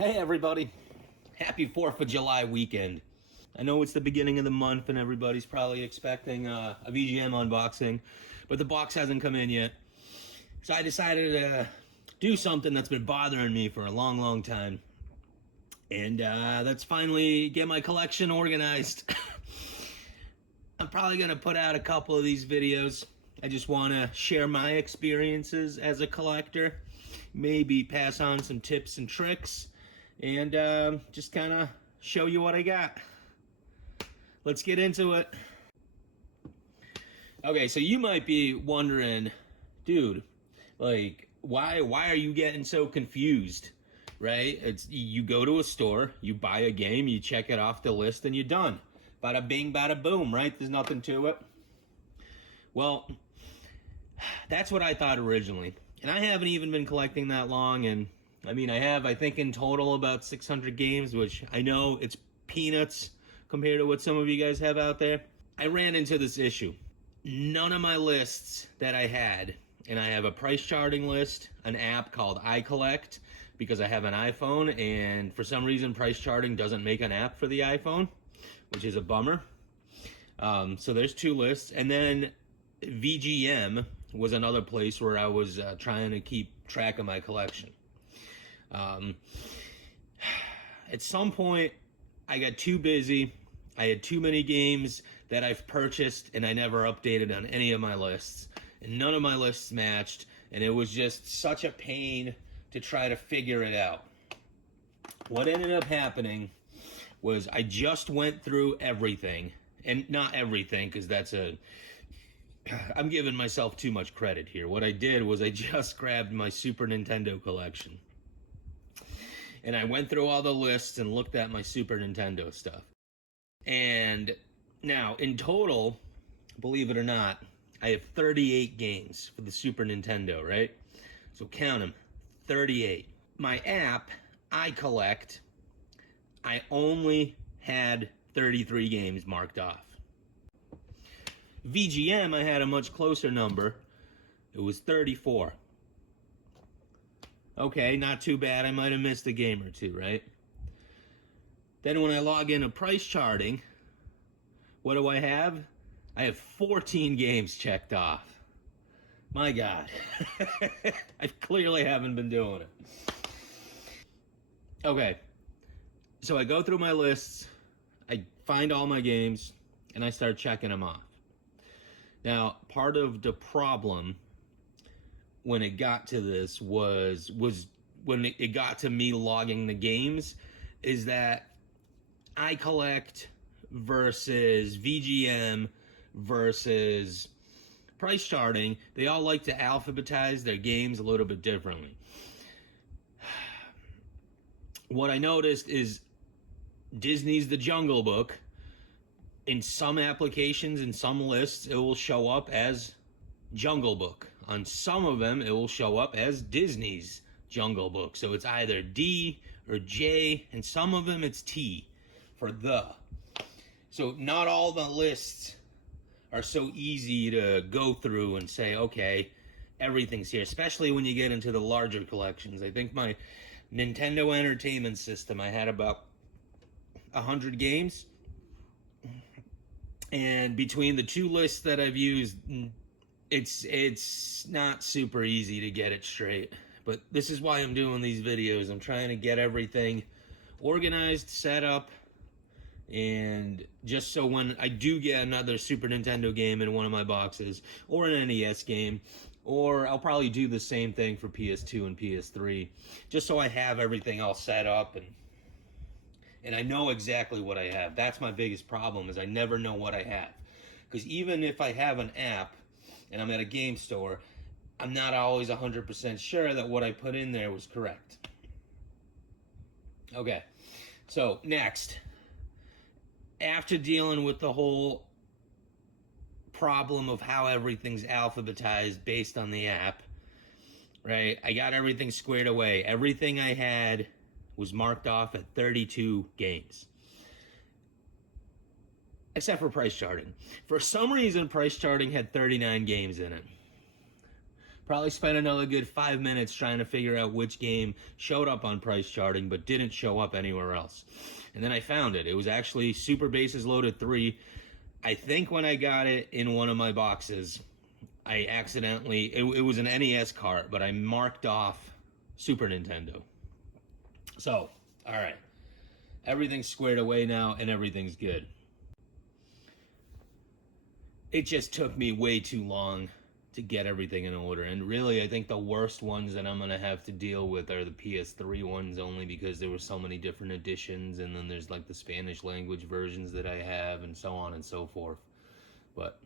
Hey everybody, happy 4th of July weekend. I know it's the beginning of the month and everybody's probably expecting a VGM unboxing, but the box hasn't come in yet. So I decided to do something that's been bothering me for a long time. And that's finally get my collection organized. I'm probably going to put out a couple of these videos. I just want to share my experiences as a collector, maybe pass on some tips and tricks, and just kind of show you what I got. Let's get into it. Okay, so you might be wondering, dude, like, why are you getting so confused, right? It's you go to a store, you buy a game, you check it off the list, and you're done. Bada bing, bada boom, right? There's nothing to it. Well, that's what I thought originally. And I haven't even been collecting that long, and I think in total about 600 games, which I know it's peanuts compared to what some of you guys have out there. I ran into this issue. None of my lists that I had, and I have a price charting list, an app called iCollect, because I have an iPhone, and for some reason price charting doesn't make an app for the iPhone, which is a bummer. So there's two lists, and then VGM was another place where I was trying to keep track of my collection. At some point, I got too busy. I had too many games that I've purchased and I never updated on any of my lists. And none of my lists matched, and it was just such a pain to try to figure it out. What ended up happening was I just went through everything, and not everything, because I'm giving myself too much credit here. What I did was I just grabbed my Super Nintendo collection. And I went through all the lists and looked at my Super Nintendo stuff. And now, in total, believe it or not, I have 38 games for the Super Nintendo, right? So count them, 38. My app, iCollect, I only had 33 games marked off. VGM, I had a much closer number. It was 34. Okay, not too bad. I might have missed a game or two, right? Then when I log into price charting, what do I have? I have 14 games checked off. My God. I clearly haven't been doing it. Okay, so I go through my lists, I find all my games, and I start checking them off. Now, part of the problem when it got to this was when it got to me logging the games, is that iCollect versus VGM versus price charting, they all like to alphabetize their games a little bit differently. What I noticed is Disney's The Jungle Book, in some applications, in some lists, it will show up as Jungle Book. On some of them, it will show up as Disney's Jungle Book. So it's either D or J, and some of them it's T for the. So not all the lists are so easy to go through and say, okay, everything's here, especially when you get into the larger collections. I think my Nintendo Entertainment System, I had about 100 games. And between the two lists that I've used, it's not super easy to get it straight. But this is why I'm doing these videos. I'm trying to get everything organized, set up, and just so when I do get another Super Nintendo game in one of my boxes, or an NES game, or I'll probably do the same thing for PS2 and PS3, just so I have everything all set up and I know exactly what I have. That's my biggest problem, is I never know what I have. Because even if I have an app and I'm at a game store, I'm not always 100% sure that what I put in there was correct. Okay, so next, after dealing with the whole problem of how everything's alphabetized based on the app, right, I got everything squared away. Everything I had was marked off at 32 games. Except for price charting. For some reason, price charting had 39 games in it. Probably spent another good 5 minutes trying to figure out which game showed up on price charting but didn't show up anywhere else. And then I found it. It was actually Super Bases Loaded 3. I think when I got it in one of my boxes, I accidentally, it was an NES cart, but I marked off Super Nintendo. So, all right. Everything's squared away now and everything's good. It just took me way too long to get everything in order. And really, I think the worst ones that I'm going to have to deal with are the PS3 ones, only because there were so many different editions, and then there's like the Spanish language versions that I have, and so on and so forth. But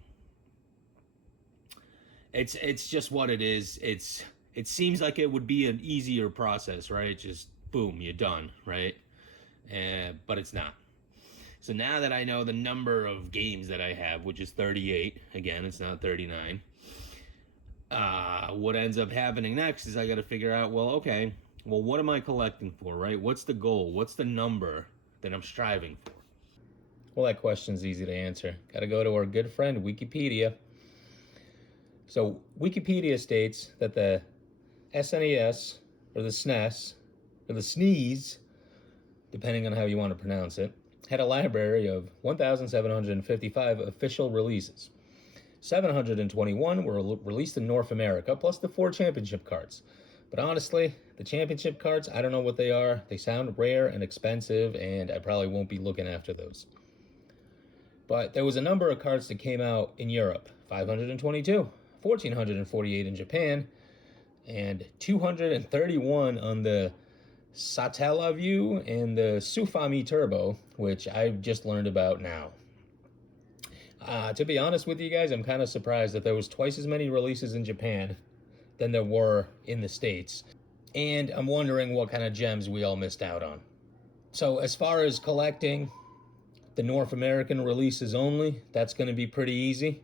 it's just what it is. It seems like it would be an easier process, right? Just boom, you're done, right? But it's not. So now that I know the number of games that I have, which is 38, again, it's not 39, what ends up happening next is I got to figure out, well, okay, well, what am I collecting for, right? What's the goal? What's the number that I'm striving for? Well, that question's easy to answer. Got to go to our good friend Wikipedia. So Wikipedia states that the SNES, or the SNES, or the SNES, depending on how you want to pronounce it, had a library of 1,755 official releases. 721 were released in North America, plus the 4 championship cards. But honestly, the championship cards, I don't know what they are. They sound rare and expensive, and I probably won't be looking after those. But there was a number of cards that came out in Europe. 522, 1,448 in Japan, and 231 on the Satellaview and the Sufami Turbo, which I've just learned about now. To be honest with you guys, I'm kind of surprised that there was twice as many releases in Japan than there were in the States. And I'm wondering what kind of gems we all missed out on. So as far as collecting the North American releases only, that's going to be pretty easy.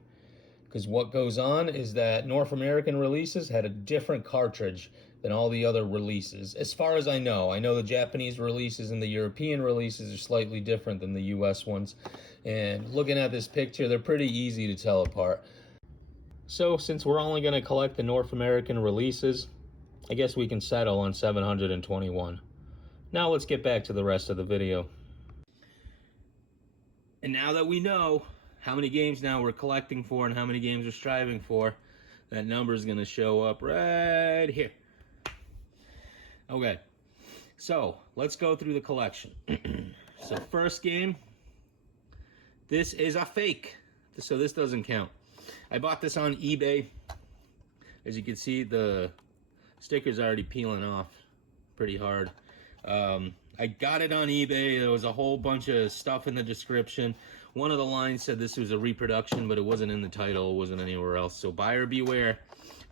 Because what goes on is that North American releases had a different cartridge than all the other releases. As far as I know the Japanese releases and the European releases are slightly different than the US ones. And looking at this picture, they're pretty easy to tell apart. So since we're only going to collect the North American releases, I guess we can settle on 721. Now let's get back to the rest of the video. And now that we know how many games now we're collecting for and how many games we're striving for, that number is going to show up right here. Okay, so let's go through the collection. So first game, this is a fake, so this doesn't count. I bought this on eBay. As you can see, the sticker's already peeling off pretty hard. I got it on eBay. There was a whole bunch of stuff in the description. One of the lines said this was a reproduction, but it wasn't in the title. It wasn't anywhere else. So buyer beware.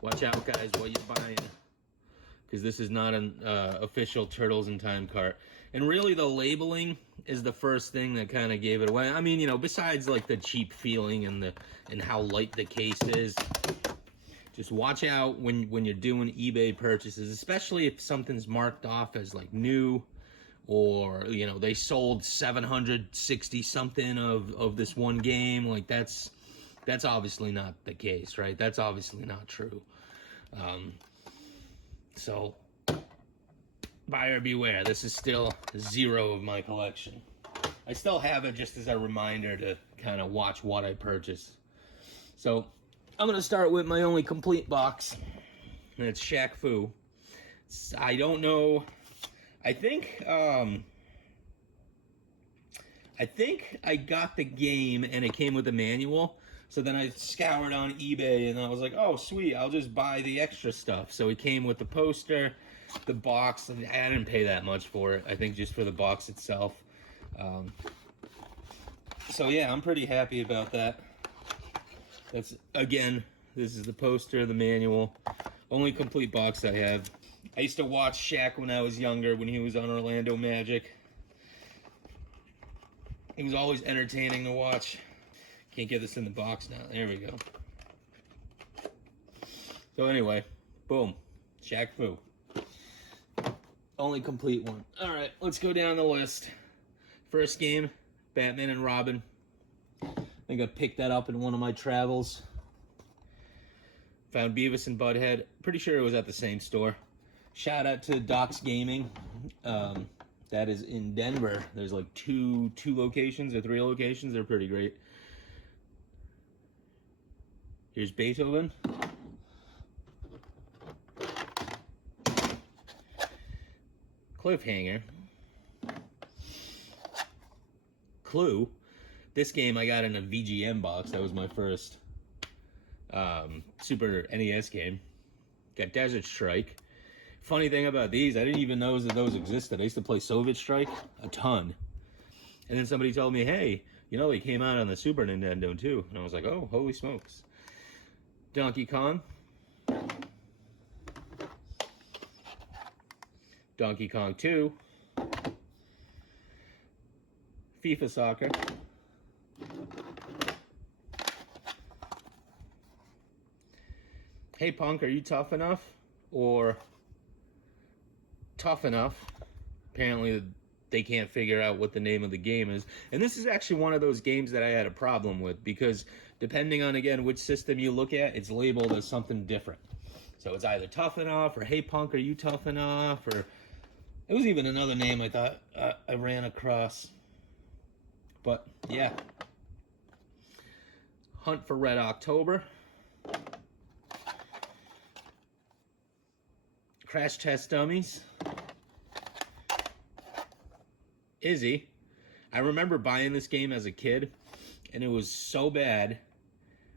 Watch out, guys, what you're buying, because this is not an official Turtles in Time cart. And really, the labeling is the first thing that kind of gave it away. I mean, you know, besides like the cheap feeling and how light the case is, just watch out when you're doing eBay purchases, especially if something's marked off as like new, or you know they sold 760 something of this one game. Like that's obviously not the case, right? That's obviously not true. So buyer beware. This is still 0 of my collection. I still have it just as a reminder to kind of watch what I purchase. So I'm gonna start with my only complete box, and it's Shaq Fu. I don't know. I think I got the game and it came with a manual. So then I scoured on eBay and I was like, oh sweet, I'll just buy the extra stuff. So it came with the poster, the box, and I didn't pay that much for it. I think just for the box itself. So yeah, I'm pretty happy about that. That's, again, this is the poster, the manual. Only complete box I have. I used to watch Shaq when I was younger, when he was on Orlando Magic. He was always entertaining to watch. Can't get this in the box now. There we go. So anyway, boom. Shaq Fu. Only complete one. All right, let's go down the list. First game, Batman and Robin. I think I picked that up in one of my travels. Found Beavis and Butthead. Pretty sure it was at the same store. Shout out to Doc's Gaming. That is in Denver. There's like two locations or 3 locations. They're pretty great. Here's Beethoven. Cliffhanger. Clue. This game I got in a VGM box. That was my first Super NES game. Got Desert Strike. Funny thing about these, I didn't even know that those existed. I used to play Soviet Strike a ton. And then somebody told me, hey, you know, they came out on the Super Nintendo too. And I was like, oh, holy smokes. Donkey Kong. Donkey Kong 2. FIFA Soccer. Hey Punk, are you tough enough? Or Tough Enough. Apparently they can't figure out what the name of the game is. And this is actually one of those games that I had a problem with, because depending on, again, which system you look at, it's labeled as something different. So it's either Tough Enough or Hey Punk, are you tough enough? Or it was even another name I thought I ran across. But yeah. Hunt for Red October. Crash Test Dummies. Izzy. I remember buying this game as a kid, and it was so bad.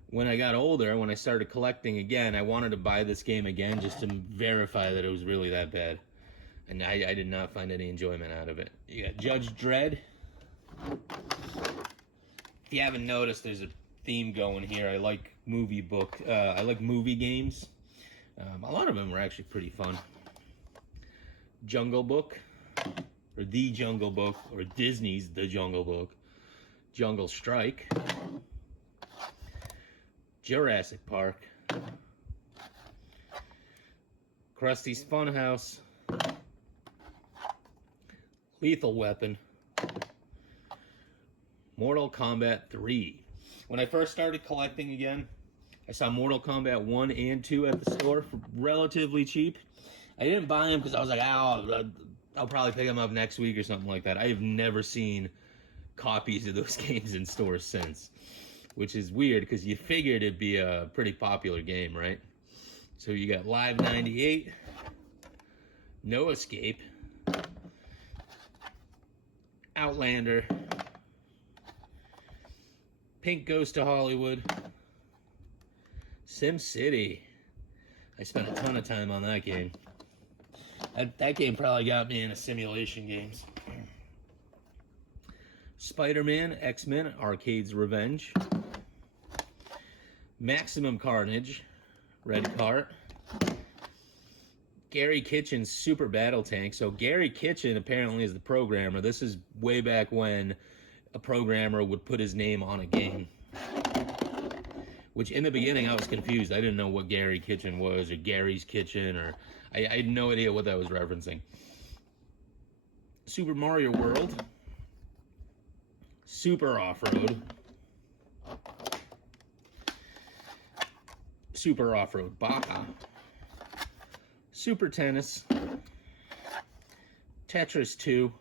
When I got older, when I started collecting again, I wanted to buy this game again just to verify that it was really that bad. And I did not find any enjoyment out of it. You got Judge Dredd. If you haven't noticed, there's a theme going here. I like movie games. A lot of them were actually pretty fun. Jungle Book, or The Jungle Book, or Disney's The Jungle Book. Jungle Strike. Jurassic Park. Krusty's Funhouse. Lethal Weapon. Mortal Kombat 3. When I first started collecting again, I saw Mortal Kombat 1 and 2 at the store for relatively cheap. I didn't buy them because I was like, I'll probably pick them up next week or something like that. I have never seen copies of those games in stores since, which is weird because you figured it'd be a pretty popular game, right? So you got Live 98, No Escape, Outlander, Pink Goes to Hollywood, Sim City. I spent a ton of time on that game. That game probably got me into simulation games. Spider-Man, X-Men, Arcade's Revenge. Maximum Carnage, Red Cart. Gary Kitchen's Super Battle Tank. So Gary Kitchen apparently is the programmer. This is way back when a programmer would put his name on a game. Which in the beginning I was confused. I didn't know what Gary Kitchen was, or Gary's Kitchen, or I had no idea what that was referencing. Super Mario World. Super Off-Road. Super Off-Road Baja. Super Tennis. Tetris 2.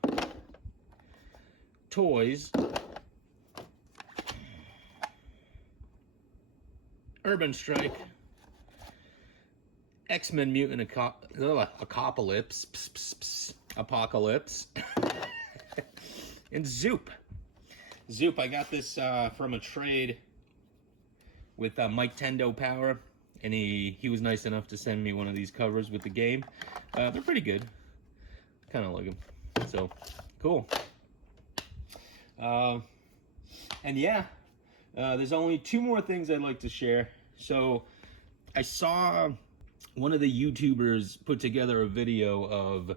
Toys. Urban Strike. X-Men Mutant Apocalypse. Apocalypse. And Zoop. Zoop, I got this from a trade with Mike Tendo Power, and he was nice enough to send me one of these covers with the game. They're pretty good. Kind of like them. So, cool. And yeah, there's only 2 more things I'd like to share. So, I saw one of the YouTubers put together a video of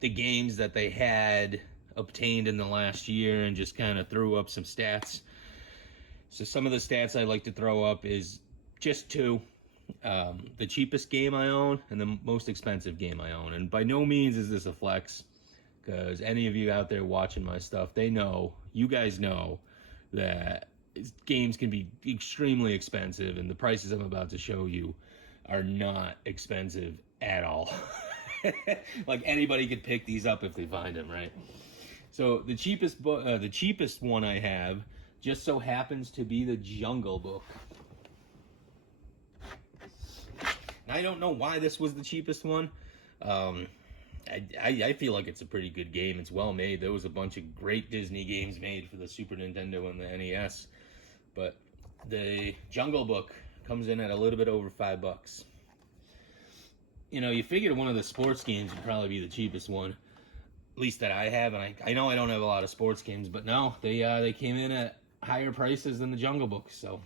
the games that they had obtained in the last year, and just kind of threw up some stats. So some of the stats I like to throw up is just 2. The cheapest game I own and the most expensive game I own. And by no means is this a flex, because any of you out there watching my stuff, you guys know that games can be extremely expensive, and the prices I'm about to show you are not expensive at all. Like anybody could pick these up if they find them, right? So the cheapest one I have just so happens to be the Jungle Book. Now, I don't know why this was the cheapest one. I feel like it's a pretty good game. It's well made. There was a bunch of great Disney games made for the Super Nintendo and the NES. But the Jungle Book comes in at a little bit over $5. You know, you figured one of the sports games would probably be the cheapest one, at least that I have. And I know I don't have a lot of sports games, but no, they came in at higher prices than the Jungle Book. So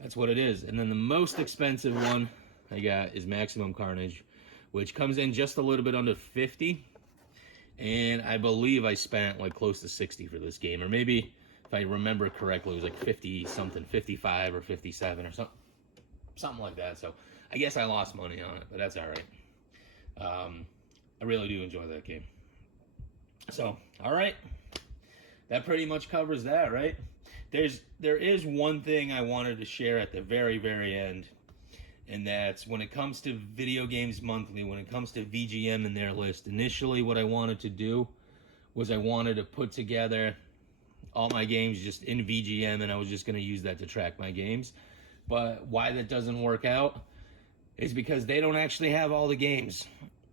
that's what it is. And then the most expensive one I got is Maximum Carnage, which comes in just a little bit under 50. And I believe I spent like close to 60 for this game, or maybe if I remember correctly, it was like 50 something, 55 or 57 or something like that. So I guess I lost money on it, but that's all right. I really do enjoy that game. So, all right. That pretty much covers that, right? There is one thing I wanted to share at the very, very end, and that's when it comes to Video Games Monthly, when it comes to VGM in their list, initially what I wanted to do was I wanted to put together all my games just in VGM, and I was just going to use that to track my games. But why that doesn't work out is because they don't actually have all the games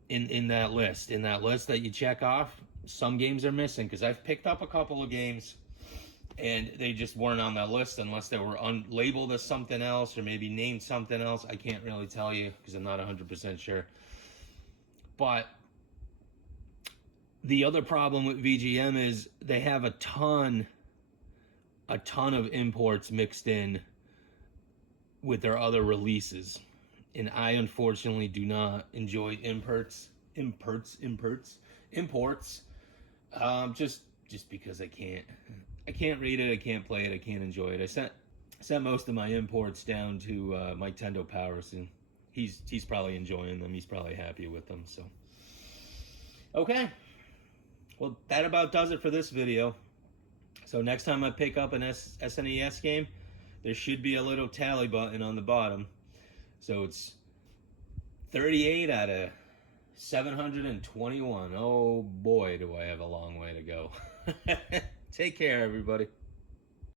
in that list. In that list that you check off, some games are missing, because I've picked up a couple of games and they just weren't on that list unless they were labeled as something else or maybe named something else. I can't really tell you because I'm not 100% sure. But the other problem with VGM is they have a ton of imports mixed in with their other releases. And I unfortunately do not enjoy imports. Just because I can't read it, I can't play it, I can't enjoy it. I sent most of my imports down to Mike Tendo Powers, and he's probably enjoying them. He's probably happy with them. So, okay. Well, that about does it for this video. So next time I pick up an SNES game, there should be a little tally button on the bottom. So it's 38 out of 721. Oh boy, do I have a long way to go. Take care, everybody.